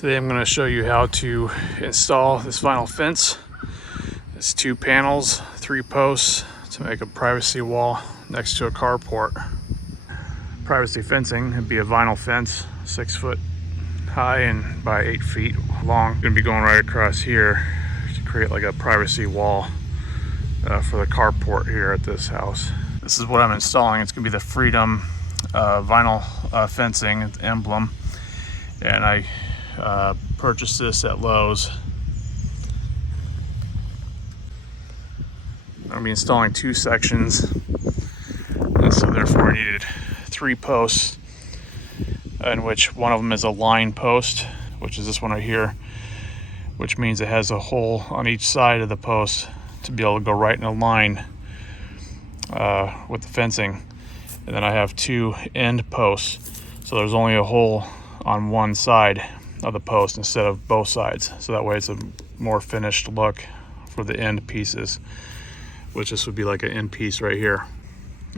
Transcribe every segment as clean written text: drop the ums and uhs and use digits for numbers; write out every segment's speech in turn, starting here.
Today I'm going to show you how to install this vinyl fence. It's 2 panels, 3 posts to make a privacy wall next to a carport. Privacy fencing would be a vinyl fence, 6 foot high and by 8 feet long. Going to be going right across here to create like a privacy wall for the carport here at this house. This is what I'm installing. It's going to be the Freedom vinyl fencing emblem, and I purchased this at Lowe's. I'm going to be installing 2 sections, and so therefore I needed 3 posts, in which one of them is a line post, which is this one right here, which means it has a hole on each side of the post to be able to go right in a line with the fencing. And then I have 2 end posts, so there's only a hole on one side of the post instead of both sides, so that way it's a more finished look for the end pieces, which this would be like an end piece right here,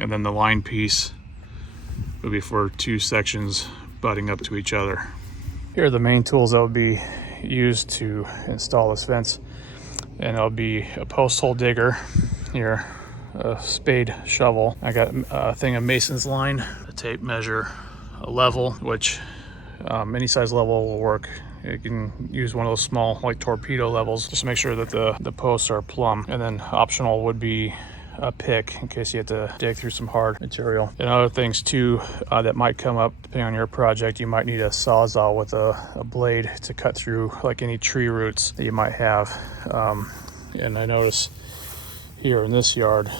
and then the line piece would be for 2 sections butting up to each other. Here are the main tools that would be used to install this fence, and it'll be a post hole digger here, a spade shovel. I got a thing of mason's line, a tape measure, a level, which any size level will work. You can use one of those small like torpedo levels just to make sure that the posts are plumb. And then optional would be a pick in case you have to dig through some hard material. And other things too that might come up depending on your project, you might need a sawzall with a blade to cut through like any tree roots that you might have. And I notice here in this yard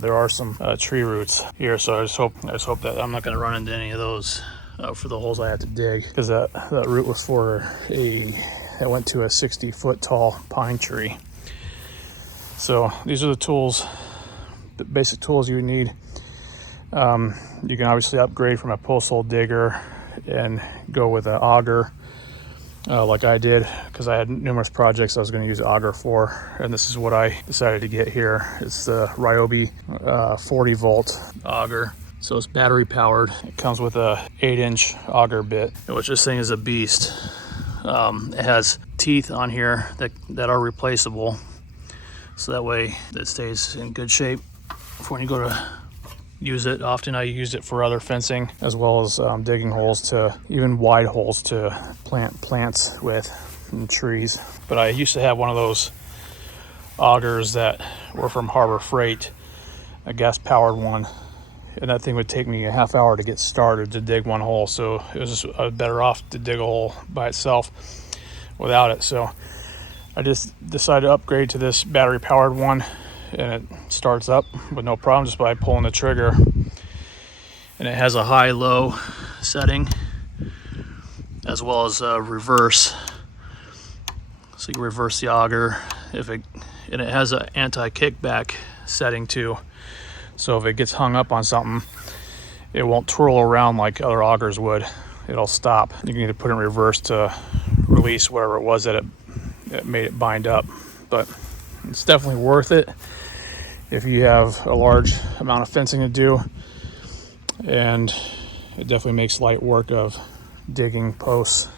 there are some tree roots here, so I just hope that I'm not going to run into any of those for the holes I have to dig, because that root was for it went to a 60-foot tall pine tree. So these are the tools, the basic tools you need. You can obviously upgrade from a post hole digger and go with an auger, like I did, because I had numerous projects I was going to use auger for, and this is what I decided to get here. It's the Ryobi 40-volt auger. So it's battery powered. It comes with a 8-inch auger bit, which this thing is a beast. It has teeth on here that are replaceable, so that way it stays in good shape for when you go to use it. Often I use it for other fencing, as well as digging holes, to even wide holes to plant plants with and trees. But I used to have one of those augers that were from Harbor Freight, a gas powered one, and that thing would take me a half hour to get started to dig one hole. So it was just better off to dig a hole by itself without it. So I just decided to upgrade to this battery powered one, and it starts up with no problem just by pulling the trigger. And it has a high-low setting as well as a reverse, so you can reverse the auger and it has an anti-kickback setting too. So if it gets hung up on something, it won't twirl around like other augers would. It'll stop. You can either put it in reverse to release whatever it was that it made it bind up. But it's definitely worth it if you have a large amount of fencing to do, and it definitely makes light work of digging posts.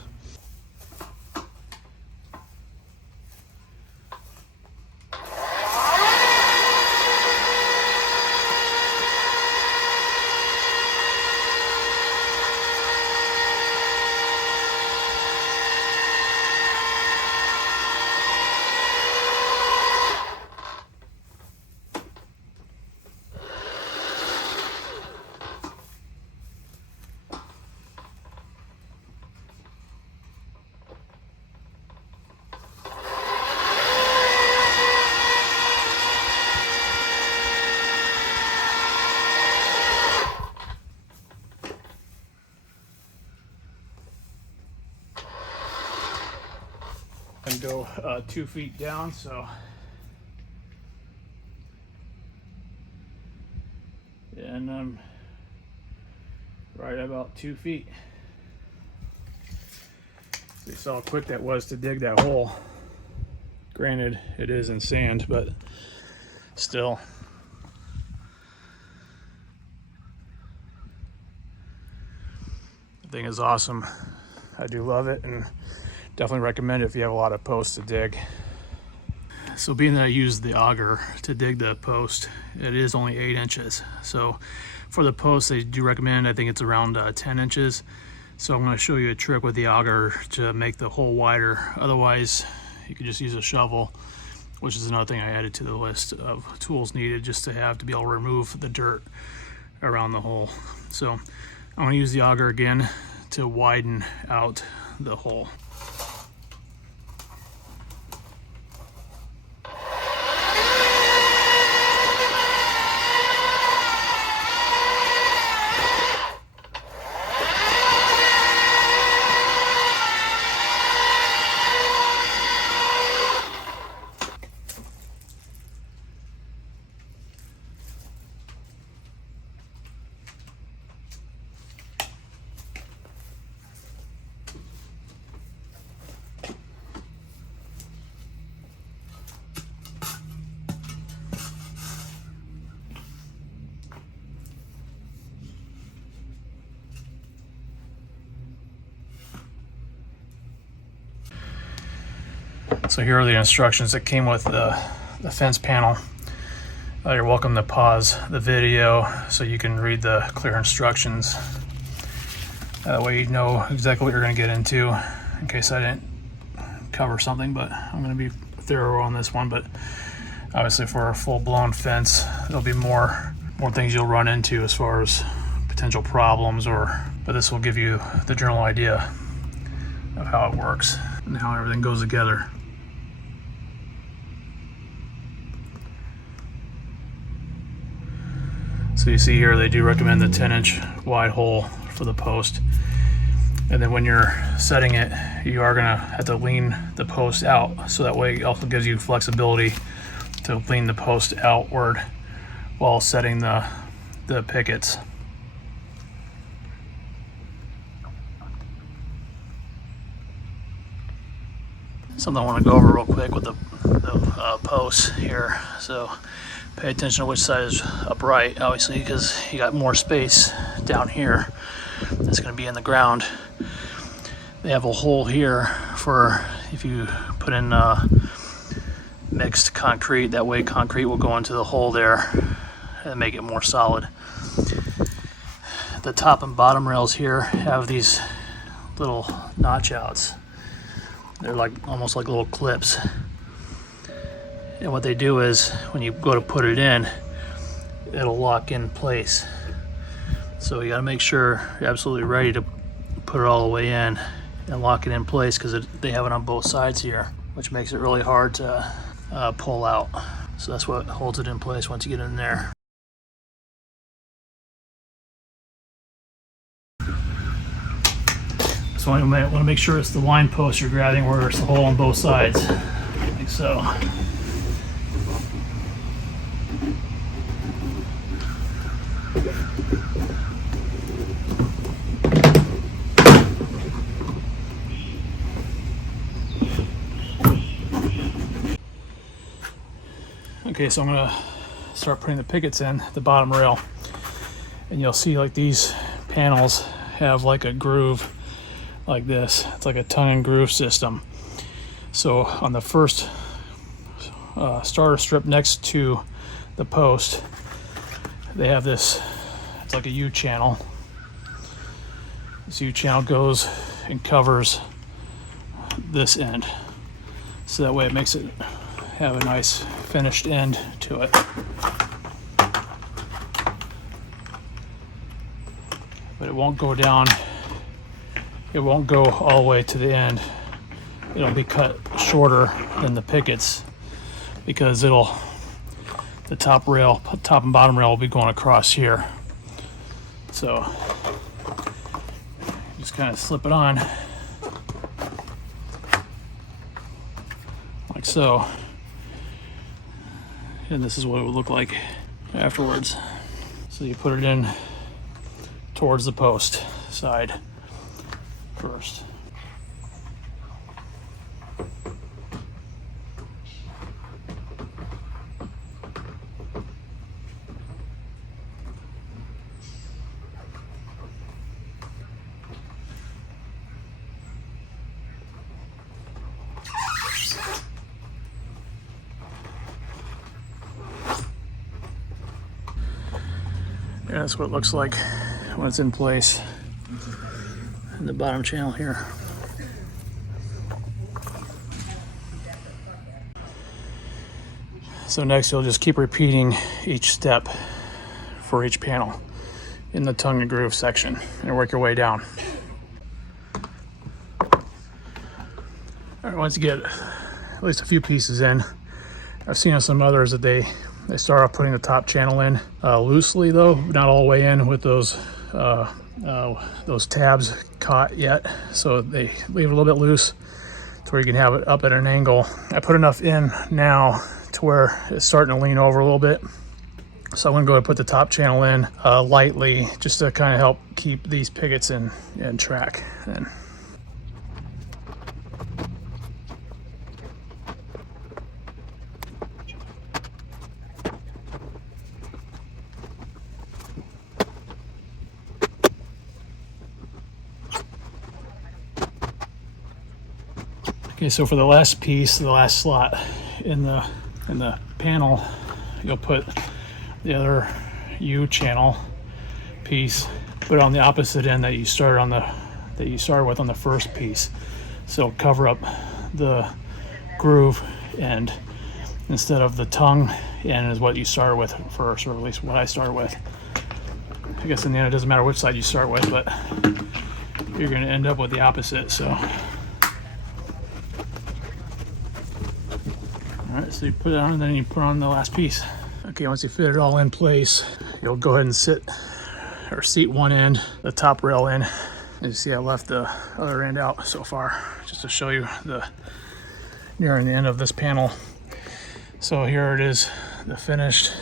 And go 2 feet down, so and I'm right about 2 feet. So you saw how quick that was to dig that hole. Granted, it is in sand, but still. The thing is awesome. I do love it, and definitely recommend it if you have a lot of posts to dig. So being that I used the auger to dig the post, it is only 8 inches. So for the post, they do recommend, I think it's around 10 inches. So I'm going to show you a trick with the auger to make the hole wider. Otherwise, you could just use a shovel, which is another thing I added to the list of tools needed just to have to be able to remove the dirt around the hole. So I'm going to use the auger again to widen out the hole. So here are the instructions that came with the fence panel. You're welcome to pause the video so you can read the clear instructions. That way you know exactly what you're going to get into, in case I didn't cover something, but I'm going to be thorough on this one. But obviously for a full-blown fence, there'll be more things you'll run into as far as potential problems, but this will give you the general idea of how it works and how everything goes together. So you see here they do recommend the 10-inch wide hole for the post. And then when you're setting it, you are gonna have to lean the post out. So that way it also gives you flexibility to lean the post outward while setting the pickets. Something I want to go over real quick with the posts here. So pay attention to which side is upright, obviously, because you got more space down here that's going to be in the ground. They have a hole here for if you put in mixed concrete. That way concrete will go into the hole there and make it more solid. The top and bottom rails here have these little notch outs. They're like almost like little clips. And what they do is when you go to put it in, it'll lock in place. So you got to make sure you're absolutely ready to put it all the way in and lock it in place, because they have it on both sides here, which makes it really hard to pull out. So that's what holds it in place once you get in there. So you might want to make sure it's the line post you're grabbing where it's the hole on both sides, like so. Okay, so I'm gonna start putting the pickets in the bottom rail, and you'll see like these panels have like a groove like this. It's like a tongue and groove system. So on the first starter strip next to the post, they have this, it's like a U channel. This U channel goes and covers this end, so that way it makes it have a nice finished end to it. But it won't go down, it won't go all the way to the end. It'll be cut shorter than the pickets, because the top and bottom rail will be going across here. So just kind of slip it on like so. And this is what it would look like afterwards. So you put it in towards the post side first. And that's what it looks like when it's in place in the bottom channel here. So next you'll just keep repeating each step for each panel in the tongue and groove section and work your way down. All right, once you get at least a few pieces in, I've seen on some others that they start off putting the top channel in loosely though, not all the way in with those tabs caught yet. So they leave it a little bit loose to where you can have it up at an angle. I put enough in now to where it's starting to lean over a little bit. So I'm gonna go ahead and put the top channel in lightly just to kind of help keep these pickets in track. And okay, so for the last piece, the last slot in the panel, you'll put the other U channel piece, put it on the opposite end that you started with on the first piece. So cover up the groove end instead of the tongue end is what you started with first, or at least what I started with. I guess in the end it doesn't matter which side you start with, but you're going to end up with the opposite. So all right, so you put it on and then you put on the last piece. Okay, once you fit it all in place, you'll go ahead and seat one end, the top rail in. As you see, I left the other end out so far, just to show you nearing the end of this panel. So here it is, the finished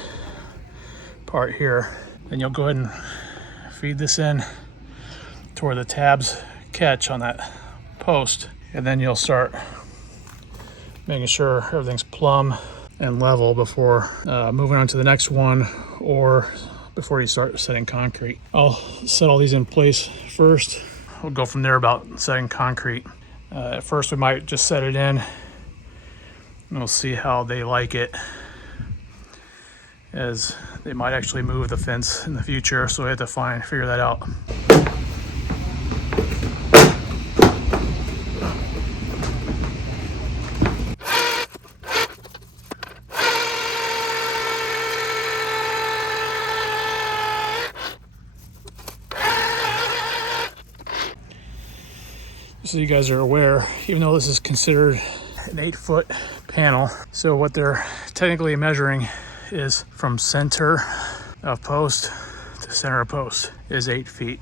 part here. Then you'll go ahead and feed this in to where the tabs catch on that post. And then you'll start making sure everything's plumb and level before moving on to the next one, or before you start setting concrete. I'll set all these in place first. We'll go from there about setting concrete. At first we might just set it in and we'll see how they like it, as they might actually move the fence in the future, so we have to figure that out. So you guys are aware, even though this is considered an 8-foot panel, so what they're technically measuring is from center of post to center of post is 8 feet.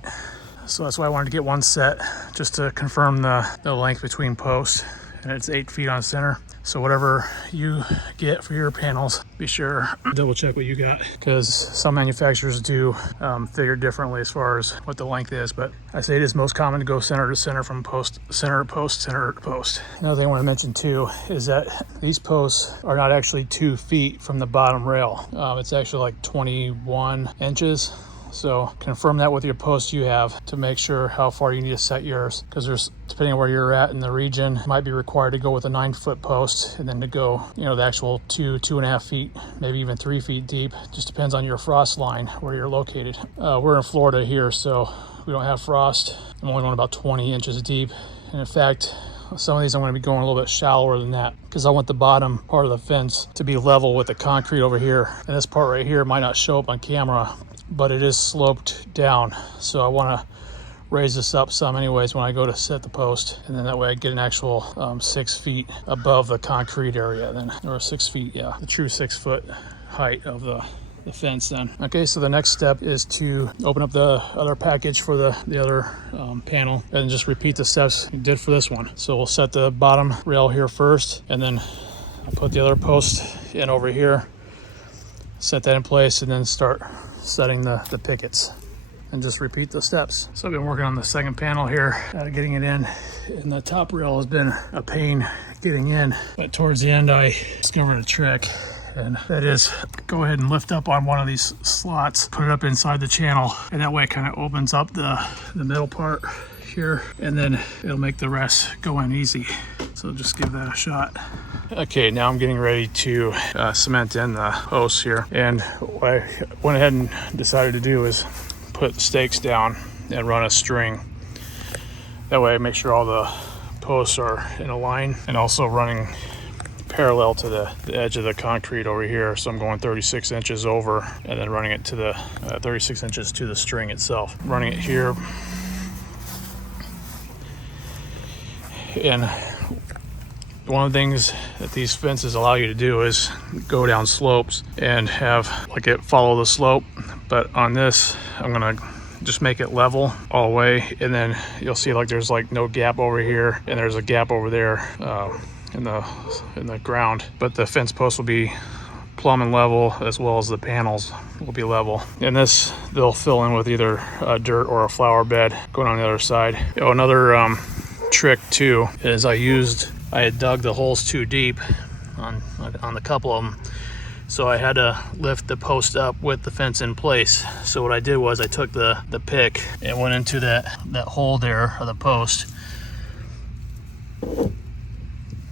So that's why I wanted to get one set just to confirm the length between posts, and it's 8 feet on center. So whatever you get for your panels, be sure to double check what you got, because some manufacturers do figure differently as far as what the length is. But I say it is most common to go center to center from center to post. Another thing I want to mention too is that these posts are not actually 2 feet from the bottom rail. It's actually like 21 inches. So confirm that with your post you have to make sure how far you need to set yours, because there's, depending on where you're at in the region, might be required to go with a 9-foot post, and then to go, the actual 2.5 feet, maybe even 3 feet deep. Just depends on your frost line where you're located. We're in Florida here, so we don't have frost. I'm only going about 20 inches deep, and in fact, some of these I'm going to be going a little bit shallower than that, because I want the bottom part of the fence to be level with the concrete over here. And this part right here might not show up on camera, but it is sloped down. So I want to raise this up some anyways when I go to set the post. And then that way I get an actual 6 feet above the concrete area then, or 6 feet, yeah, the true 6 foot height of the fence then. Okay, so the next step is to open up the other package for the other panel and just repeat the steps you did for this one. So we'll set the bottom rail here first, and then I'll put the other post in over here, set that in place, and then start setting the pickets, and just repeat the steps. So I've been working on the second panel here, getting it in, and the top rail has been a pain getting in, but towards the end I discovered a trick, and that is go ahead and lift up on one of these slots, put it up inside the channel, and that way it kind of opens up the middle part here, and then it'll make the rest go in easy. So just give that a shot. Okay, now I'm getting ready to cement in the posts here. And what I went ahead and decided to do is put the stakes down and run a string. That way I make sure all the posts are in a line and also running parallel to the edge of the concrete over here. So I'm going 36 inches over and then running it to the 36 inches to the string itself. Running it here. And one of the things that these fences allow you to do is go down slopes and have like it follow the slope. But on this, I'm gonna just make it level all the way, and then you'll see like there's like no gap over here and there's a gap over there in the ground, but the fence post will be plumb and level, as well as the panels will be level. And this they'll fill in with either dirt or a flower bed going on the other side. Another trick too is I had dug the holes too deep on the couple of them, so I had to lift the post up with the fence in place. So what I did was I took the pick and went into that hole there of the post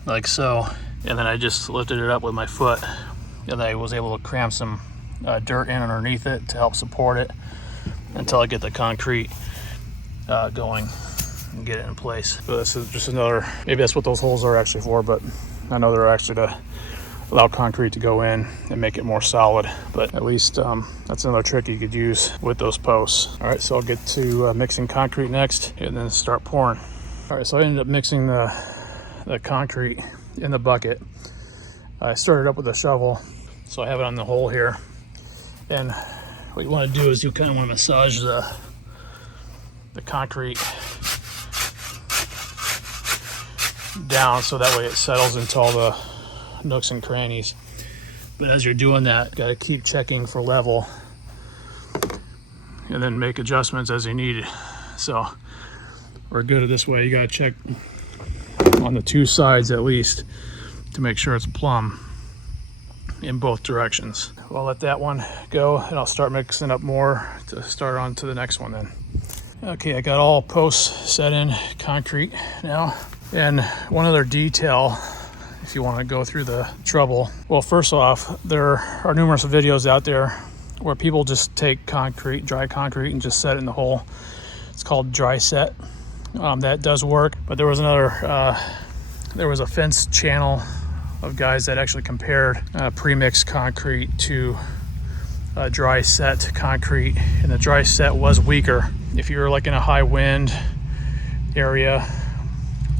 like so, and then I just lifted it up with my foot, and I was able to cram some dirt in underneath it to help support it until I get the concrete going and get it in place. So this is just another, maybe that's what those holes are actually for, but I know they're actually to allow concrete to go in and make it more solid. But at least that's another trick you could use with those posts. All right, so I'll get to mixing concrete next and then start pouring. All right, so I ended up mixing the concrete in the bucket. I started up with a shovel, so I have it on the hole here. And what you want to do is you kind of want to massage the concrete down so that way it settles into all the nooks and crannies. But as you're doing that, got to keep checking for level and then make adjustments as you need it. So we're good at this way. You got to check on the two sides at least to make sure it's plumb in both directions. I'll let that one go and I'll start mixing up more to start on to the next one then. Okay, I got all posts set in concrete now. And one other detail, if you want to go through the trouble. Well, first off, there are numerous videos out there where people just take concrete, dry concrete, and just set it in the hole. It's called dry set. That does work, but there was a fence channel of guys that actually compared pre-mixed concrete to dry set concrete, and the dry set was weaker. If you're like in a high wind area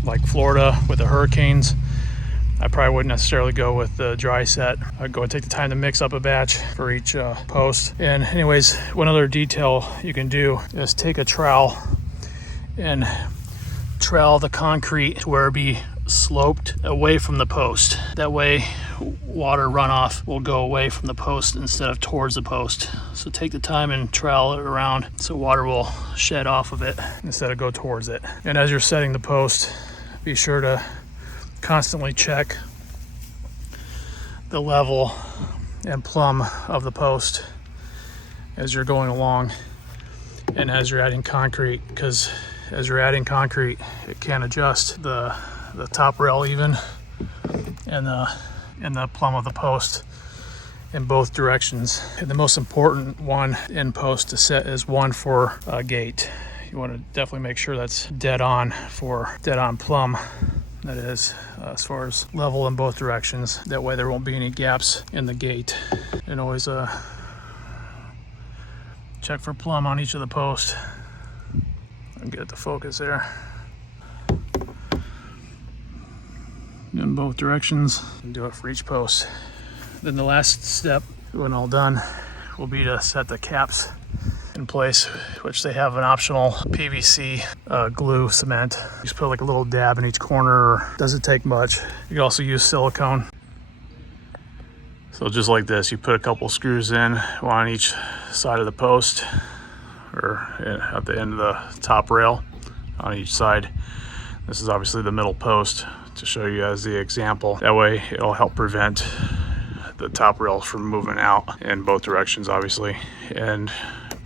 like Florida with the hurricanes, I probably wouldn't necessarily go with the dry set. I'd go and take the time to mix up a batch for each post. And anyways, one other detail you can do is take a trowel and trowel the concrete to where it be sloped away from the post. That way water runoff will go away from the post instead of towards the post. So take the time and trowel it around so water will shed off of it instead of go towards it. And as you're setting the post, be sure to constantly check the level and plumb of the post as you're going along and as you're adding concrete, because as you're adding concrete, it can adjust the top rail even and the plumb of the post in both directions. And the most important one in post to set is one for a gate. You want to definitely make sure that's dead on for dead on plumb. That is, as far as level in both directions. That way there won't be any gaps in the gate. And always check for plumb on each of the posts. And get the focus there. In both directions. And do it for each post. Then the last step, when all done, will be to set the caps in place, which they have an optional PVC glue cement. You just put like a little dab in each corner, or doesn't take much. You can also use silicone. So just like this, you put a couple screws in, one on each side of the post, or at the end of the top rail on each side. This is obviously the middle post to show you as the example. That way it'll help prevent the top rail from moving out in both directions, obviously, and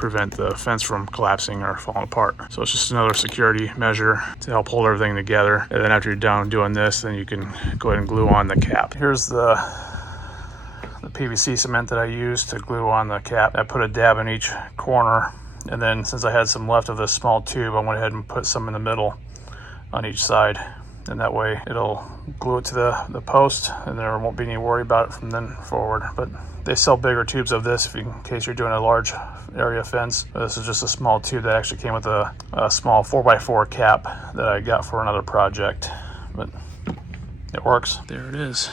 prevent the fence from collapsing or falling apart. So it's just another security measure to help hold everything together. And then after you're done doing this, then you can go ahead and glue on the cap. Here's the PVC cement that I used to glue on the cap. I put a dab in each corner, and then since I had some left of this small tube, I went ahead and put some in the middle on each side, and that way it'll glue it to the post, and there won't be any worry about it from then forward. But they sell bigger tubes of this in case you're doing a large area fence. This is just a small tube that actually came with a small 4x4 cap that I got for another project, but it works. There it is.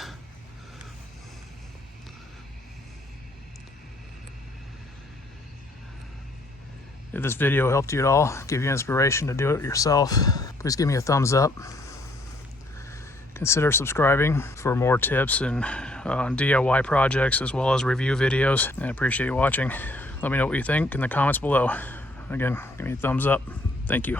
If this video helped you at all, give you inspiration to do it yourself, please give me a thumbs up. Consider subscribing for more tips and on DIY projects as well as review videos. I appreciate you watching. Let me know what you think in the comments below. Again, give me a thumbs up. Thank you.